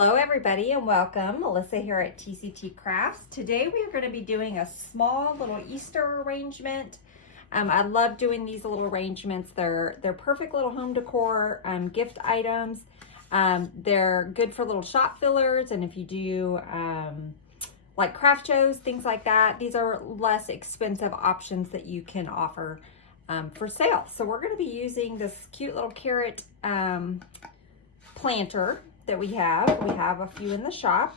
Hello everybody and welcome. Melissa here at TCT Crafts. Today we are going to be doing a small little Easter arrangement. I love doing these little arrangements. They're perfect little home decor gift items. They're good for little shop fillers, and if you do like craft shows, things like that, these are less expensive options that you can offer for sale. So we're going to be using this cute little carrot planter that we have. We have a few in the shop,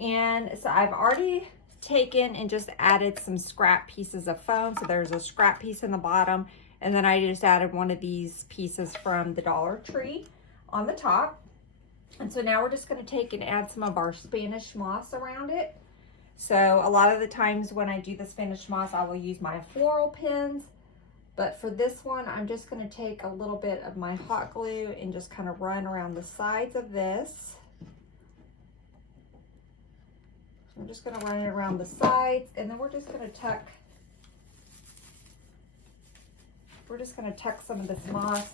and so I've already taken and just added some scrap pieces of foam. So there's a scrap piece in the bottom, and then I just added one of these pieces from the Dollar Tree on the top. And so now we're just going to take and add some of our Spanish moss around it. So a lot of the times when I do the Spanish moss, I will use my floral pins. But for this one, I'm just going to take a little bit of my hot glue and just kind of run around the sides of this. I'm just going to run it around the sides, and then we're just going to tuck some of this moss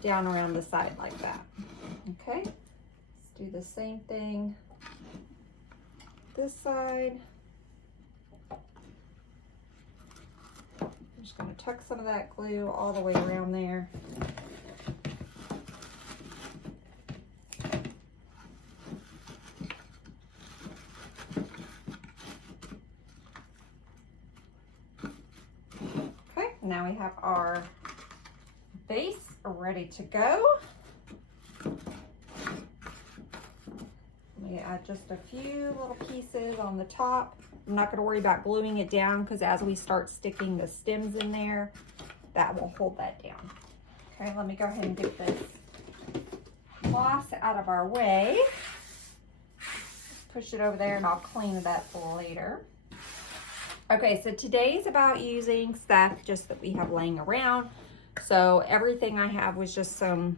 down around the side like that. Okay, let's do the same thing this side. I'm just going to tuck some of that glue all the way around there. Okay, now we have our base ready to go. Let me add just a few little pieces on the top. I'm not going to worry about gluing it down because as we start sticking the stems in there, that will hold that down. Okay, let me go ahead and get this moss out of our way. Push it over there and I'll clean it up later. Okay, so today's about using stuff just that we have laying around. So everything I have was just some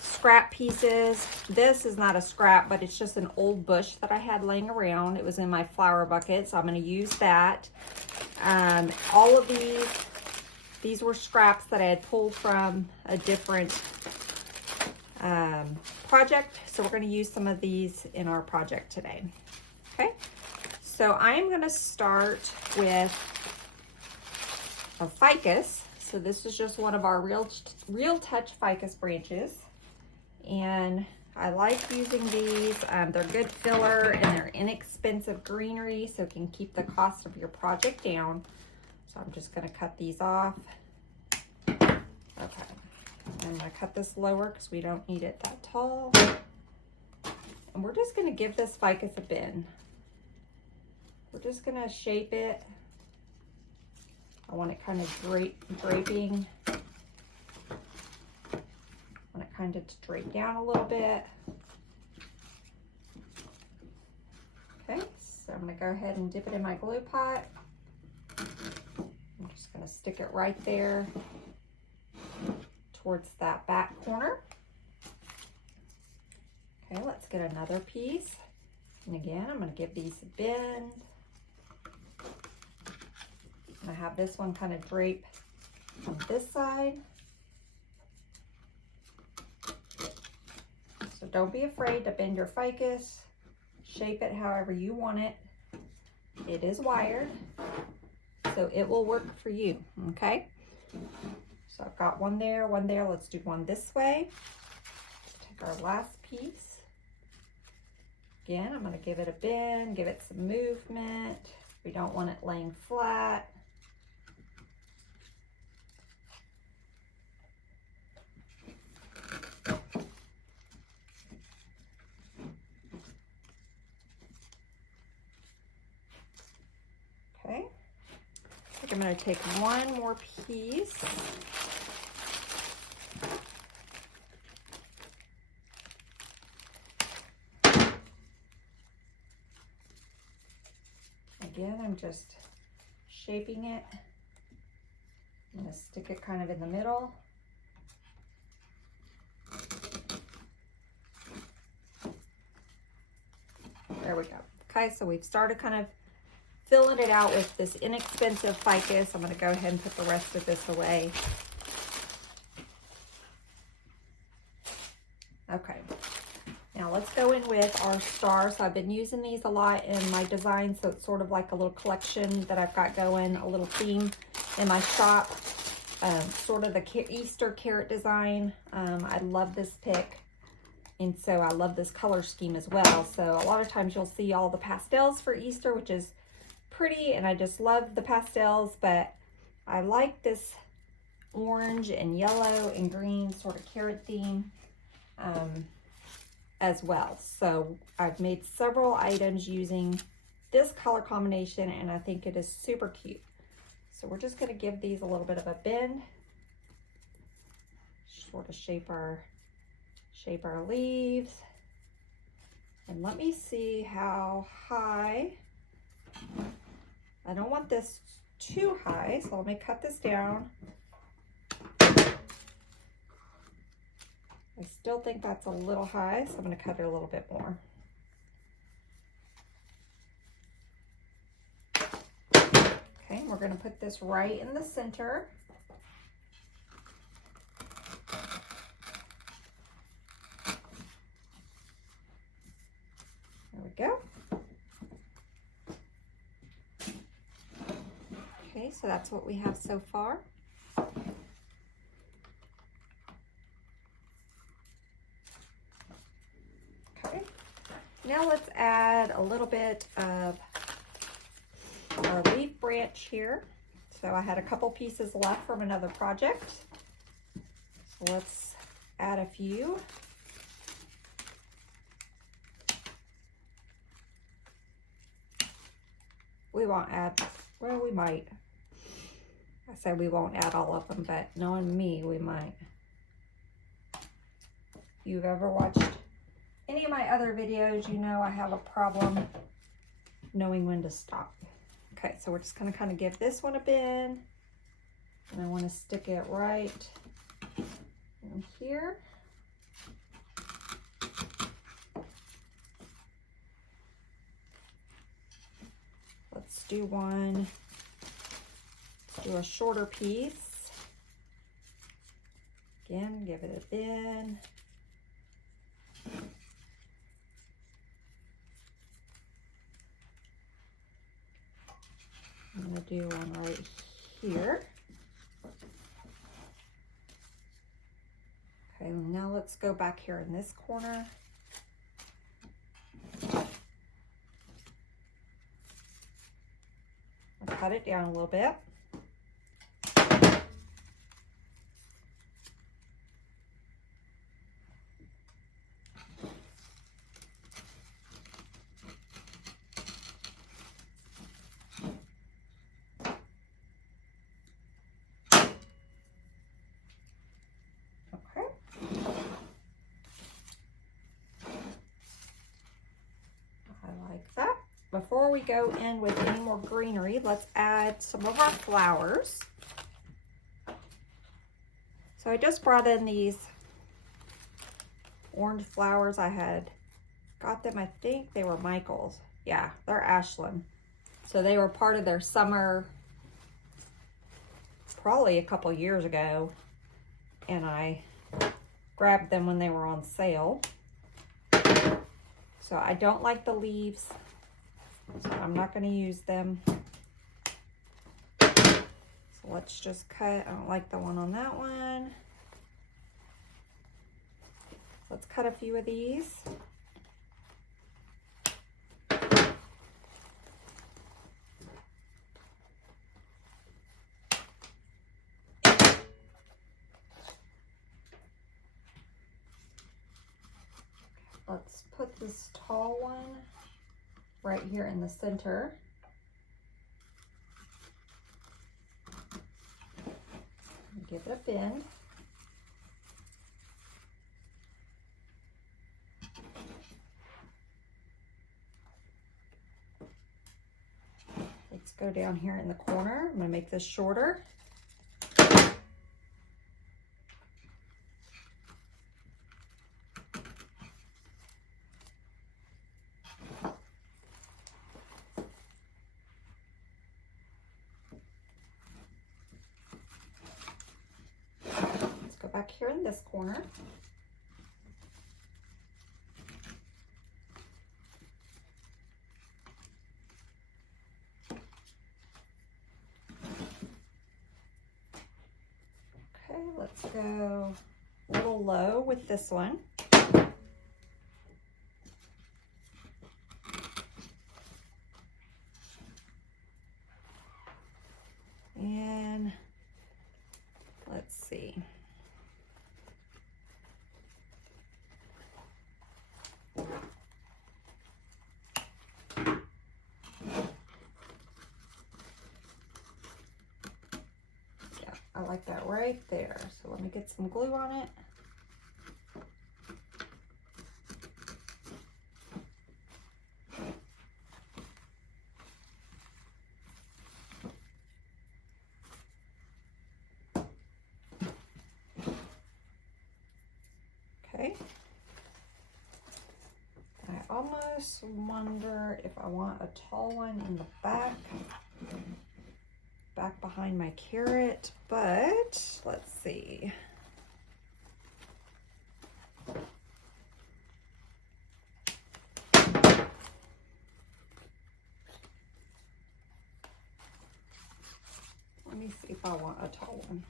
scrap pieces. This is not a scrap, but it's just an old bush that I had laying around. It was in my flower bucket, so I'm going to use that. All of these were scraps that I had pulled from a different project, so we're going to use some of these in our project today. Okay, so I'm going to start with a ficus. So this is just one of our Real Touch ficus branches. And I like using these. They're good filler and they're inexpensive greenery, so it can keep the cost of your project down. So I'm just going to cut these off. Okay. I'm going to cut this lower because we don't need it that tall. And we're just going to give this ficus a bend. We're just going to shape it. I want it kind of draping. Kind of to drape down a little bit. Okay, so I'm going to go ahead and dip it in my glue pot. I'm just going to stick it right there towards that back corner. Okay, let's get another piece. And again, I'm going to give these a bend. And I have this one kind of drape on this side. So don't be afraid to bend your ficus. Shape it however you want it. It is wired, so it will work for you, okay? So I've got one there, one there. Let's do one this way. Take our last piece. Again, I'm going to give it a bend, give it some movement. We don't want it laying flat. Okay, I think I'm going to take one more piece. Again, I'm just shaping it. I'm going to stick it kind of in the middle. There we go. Okay, so we've started kind of filling it out with this inexpensive ficus. I'm going to go ahead and put the rest of this away. Okay, now let's go in with our star. So I've been using these a lot in my design, so it's sort of like a little collection that I've got going, a little theme in my shop. Sort of the Easter carrot design. I love this pick, and so I love this color scheme as well. So a lot of times you'll see all the pastels for Easter, which is pretty, and I just love the pastels, but I like this orange and yellow and green sort of carrot theme as well. So I've made several items using this color combination, and I think it is super cute. So we're just going to give these a little bit of a bend, sort of shape our leaves. And let me see how high. I don't want this too high, so let me cut this down. I still think that's a little high, so I'm going to cut it a little bit more. Okay, we're going to put this right in the center. There we go. Okay, so that's what we have so far. Okay, now let's add a little bit of our leaf branch here. So I had a couple pieces left from another project. So let's add a few. We won't add, well, we might. I said we won't add all of them, but knowing me, we might. If you've ever watched any of my other videos, you know I have a problem knowing when to stop. Okay, so we're just going to kind of give this one a bend, and I want to stick it right in here. Let's do one. Let's do a shorter piece. Again, give it a bend. I'm going to do one right here. Okay, now let's go back here in this corner. I'll cut it down a little bit. Before we go in with any more greenery, let's add some of our flowers. So I just brought in these orange flowers. I had got them, I think they were Michael's. Yeah, they're Ashland. So they were part of their summer, probably a couple years ago. And I grabbed them when they were on sale. So I don't like the leaves, so I'm not going to use them. So let's just cut. I don't like the one on that one. Let's cut a few of these. Let's put this tall one right here in the center. Give it a bend. Let's go down here in the corner. I'm going to make this shorter. Back here in this corner. go a little low with this one. And let's see. Yeah, I like that right there. So let me get some glue on it. Okay. I almost wonder if I want a tall one in the back behind my carrot, but let's see. Let me see if I want a tall one.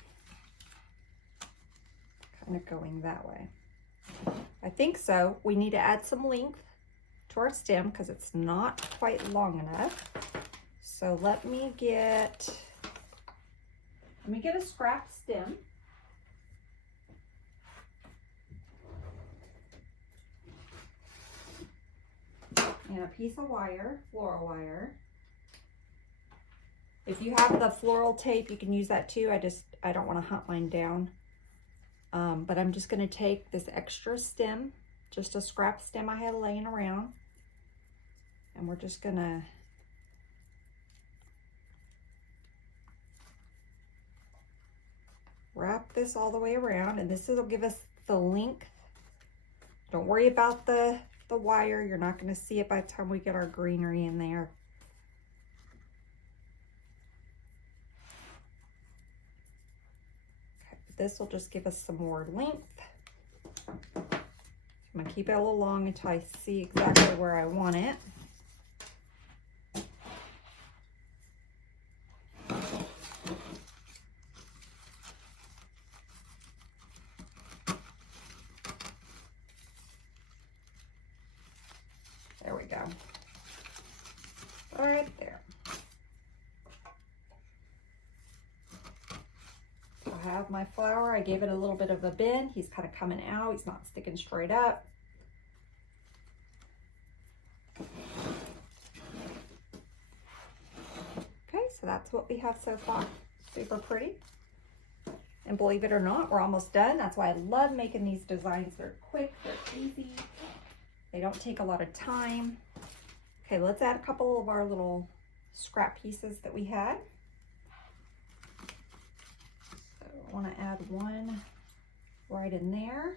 Kind of going that way. I think so. We need to add some length to our stem because it's not quite long enough. So let me get a scrap stem. And a piece of wire, floral wire. If you have the floral tape, you can use that too. I don't want to hunt mine down. But I'm just going to take this extra stem, just a scrap stem I had laying around, and we're just going to wrap this all the way around, and this will give us the length. Don't worry about the wire. You're not going to see it by the time we get our greenery in there. This will just give us some more length. I'm gonna keep it a little long until I see exactly where I want it. There we go. All right there. I have my flower. I gave it a little bit of a bend. He's kind of coming out. He's not sticking straight up. Okay, so that's what we have so far. Super pretty. And believe it or not, we're almost done. That's why I love making these designs. They're quick, they're easy. They don't take a lot of time. Okay, let's add a couple of our little scrap pieces that we had. I want to add one right in there.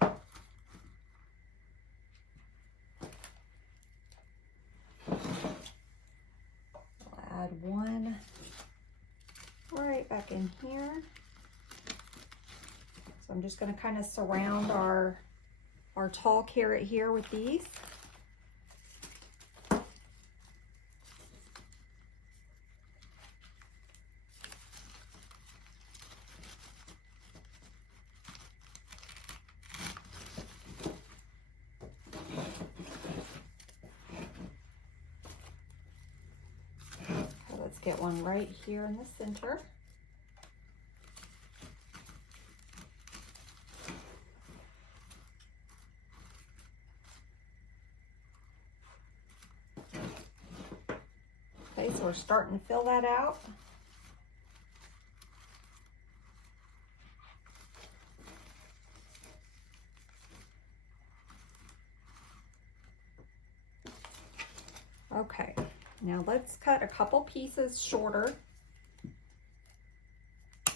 I'll add one right back in here. So I'm just going to kind of surround our tall carrot here with these. Let's get one right here in the center. Okay, so we're starting to fill that out. Okay, now let's cut a couple pieces shorter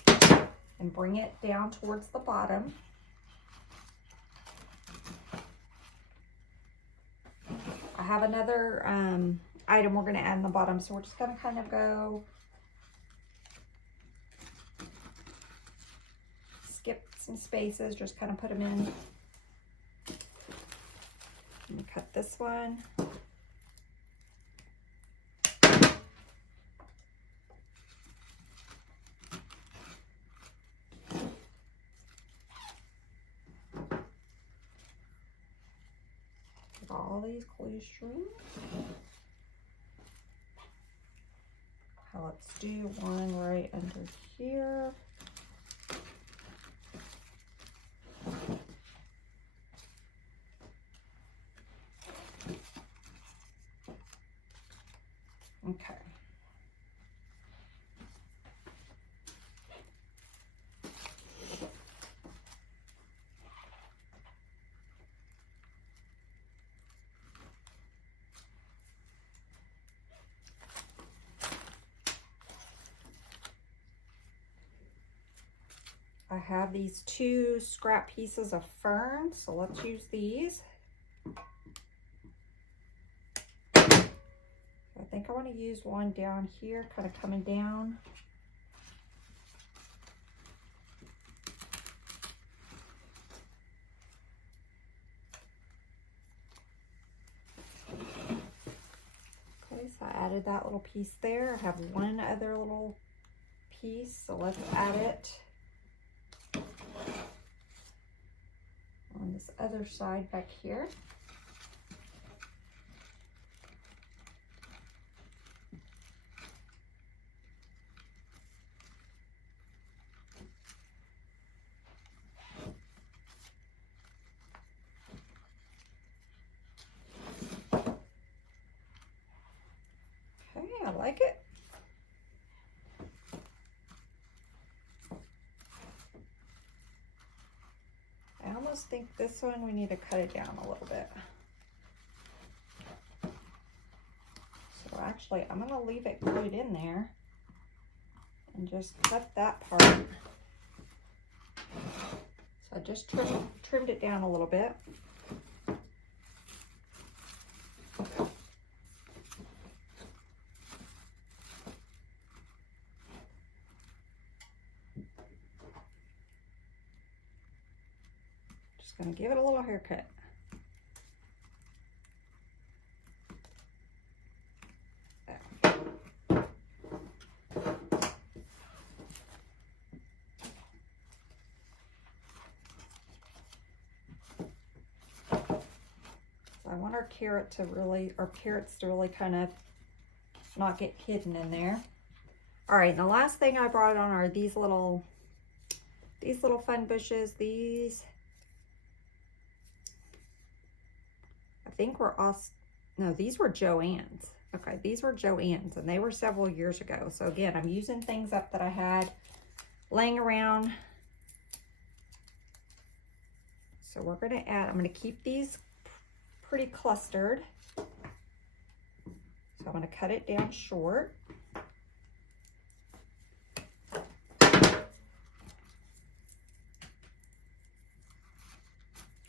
and bring it down towards the bottom. I have another item we're going to add in the bottom, so we're just going to kind of go skip some spaces, just kind of put them in. Let me cut this one. all these clue strings. Let's do one right under here. Okay. I have these 2 scrap pieces of fern, so let's use these. I think I want to use one down here, kind of coming down. Okay, so I added that little piece there. I have one other little piece, so let's add it on this other side back here. Okay, I like it. I almost think this one we need to cut it down a little bit. So actually, I'm going to leave it glued in there and just cut that part. So I just trimmed it down a little bit. Just going to give it a little haircut. I want our carrots to really kind of not get hidden in there. All right, and the last thing I brought on are these little fun bushes. These, I think these were Joann's. Okay, these were Joann's, and they were several years ago. So again, I'm using things up that I had laying around. So we're gonna add, I'm gonna keep these pretty clustered. So I'm going to cut it down short.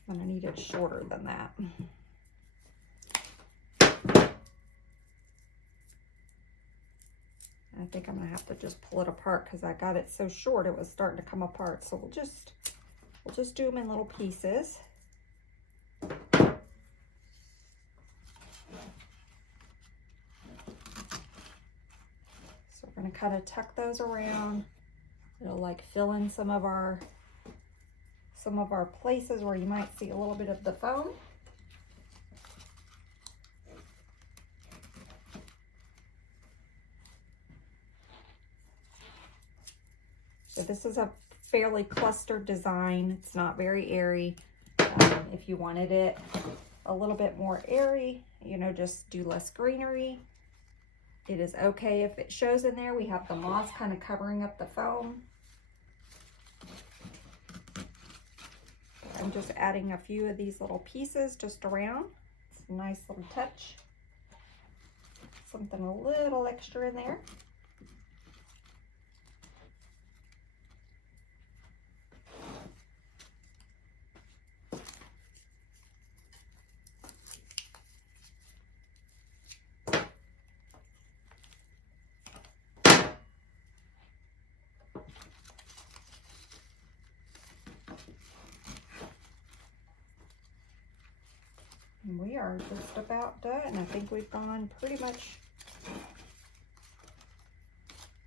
And I need it shorter than that. I think I'm going to have to just pull it apart because I got it so short it was starting to come apart. So we'll just do them in little pieces. We're going to kind of tuck those around. It'll like fill in some of our places where you might see a little bit of the foam. So this is a fairly clustered design. It's not very airy. If you wanted it a little bit more airy, you know, just do less greenery. It is okay if it shows in there. We have the moss kind of covering up the foam. I'm just adding a few of these little pieces just around. It's a nice little touch. Something a little extra in there. And we are just about done. I think we've gone pretty much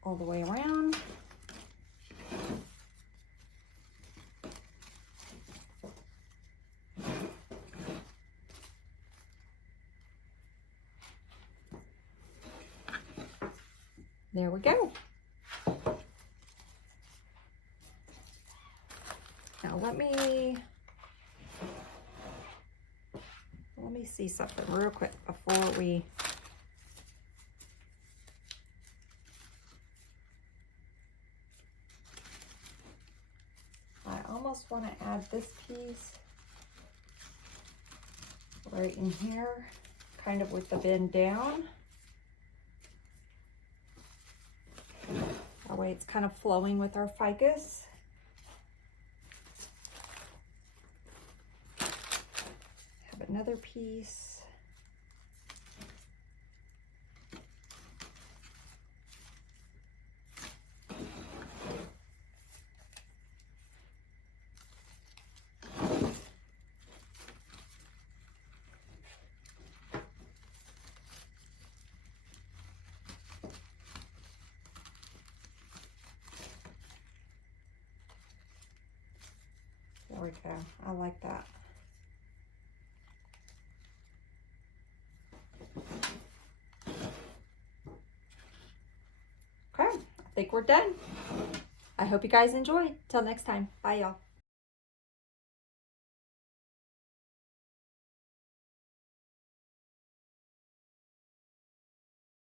all the way around. There we go. Now let me see something real quick before we I almost want to add this piece right in here, kind of with the bend down. That way it's kind of flowing with our ficus. Have another piece. There we go. I like that. Okay, I think we're done. I hope you guys enjoyed. Till next time. Bye, y'all.